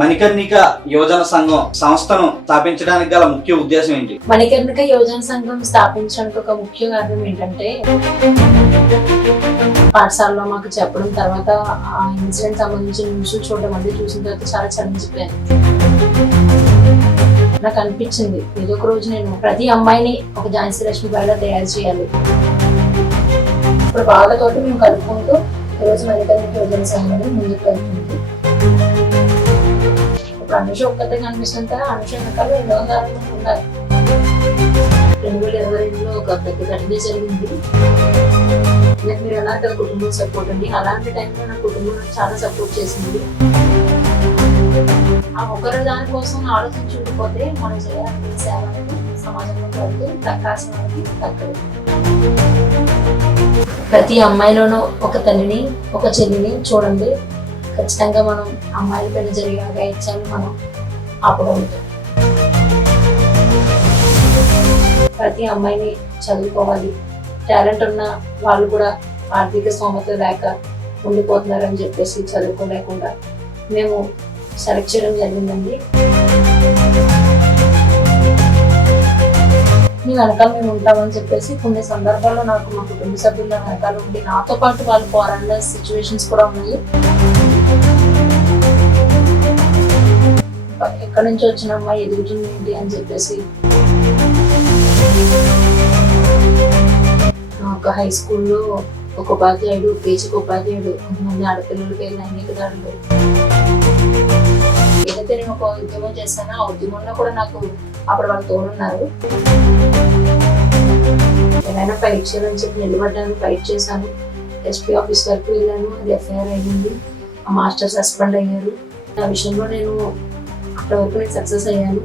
మణికర్ణిక యువజన సంఘం సంస్థను స్థాపించడానికి గల ముఖ్య ఉద్దేశం ఏంటి? మణికర్ణిక యోజన సంఘం స్థాపించడానికి ఒక ముఖ్య కారణం ఏంటంటే పాఠశాలలో మాకు చెప్పడం తర్వాత ఆ ఇన్సిడెంట్ సంబంధించిన న్యూస్ చూడడం అది చూసిన తర్వాత చాలా చలించిపోయాను. నాకు అనిపించింది ఏదో ఒక రోజు నేను ప్రతి అమ్మాయిని ఒక ఝాన్సీ లక్ష్మి బాగా తయారు చేయాలి. ఇప్పుడు వాళ్ళతోటి మేము కలుపుకుంటూ ఈరోజు మణికర్ణిక యువజన సంఘం ముందుకు వెళ్తుంది అనుష ఒక్కతే కనిపిస్తుంటే అనుష వెనకాల రెండు వందల అరవై మంది ఉన్నారు రెండు వేల ఇరవై రెండులో ఒక పెద్ద ఘటన జరిగింది. నాకు మీరు ఎలాంటి కుటుంబం సపోర్ట్ అండి? అలాంటి టైంలో నా కుటుంబం చాలా సపోర్ట్ చేసింది. ఆ ఒకరి దానికోసం ఆలోచించి ఉండిపోతే మనం చేయాల్సిన సేవ అనేది సమాజంలో వెళ్తూ ప్రకాశం అనేది తగ్గదు. ప్రతి అమ్మాయిలోనూ ఒక తల్లిని ఒక చెల్లిని చూడండి. ఖచ్చితంగా మనం అమ్మాయిల పెళ్ళి జరిగాక అగాయిత్యాన్ని మనం ఆపగలుగుతాం. ప్రతి అమ్మాయిని చదువుకోవాలి. టాలెంట్ ఉన్న వాళ్ళు కూడా ఆర్థిక స్తోమత లేక ఉండిపోతున్నారని చెప్పేసి చదువుకోలేకుండా మేము సెలెక్ట్ చేయడం జరిగిందండి. మీ వెనకాల మేము ఉంటామని చెప్పేసి కొన్ని సందర్భాల్లో నాకు మా కుటుంబ సభ్యుల వెనకాల ఉండి నాతో పాటు వాళ్ళు పోరాడిన సిచ్యువేషన్స్ కూడా ఉన్నాయి. ఎక్కడి నుంచి వచ్చిన అమ్మాయి ఎదుగుతుంది ఏంటి అని చెప్పేసి. ఒక హై స్కూల్లో ఒక ఉపాధ్యాయుడు పేచిక ఉపాధ్యాయుడు కొంతమంది పేర్లు లైంగిక దాడులు. ఏదైతే నేను ఒక ఉద్యమం చేశానో ఆ ఉద్యమంలో కూడా నాకు అప్పుడు వాళ్ళు తోడున్నారు. ఏదైనా ఫైట్ చేయాలని చెప్పి నిలబడ్డాను ఫైట్ చేశాను. ఎస్పీ ఆఫీస్ వరకు వెళ్ళాను అది ఎఫ్ఐఆర్ అయ్యింది ఆ మాస్టర్ సస్పెండ్ అయ్యారు. ఆ విషయంలో నేను provoca un exceso de.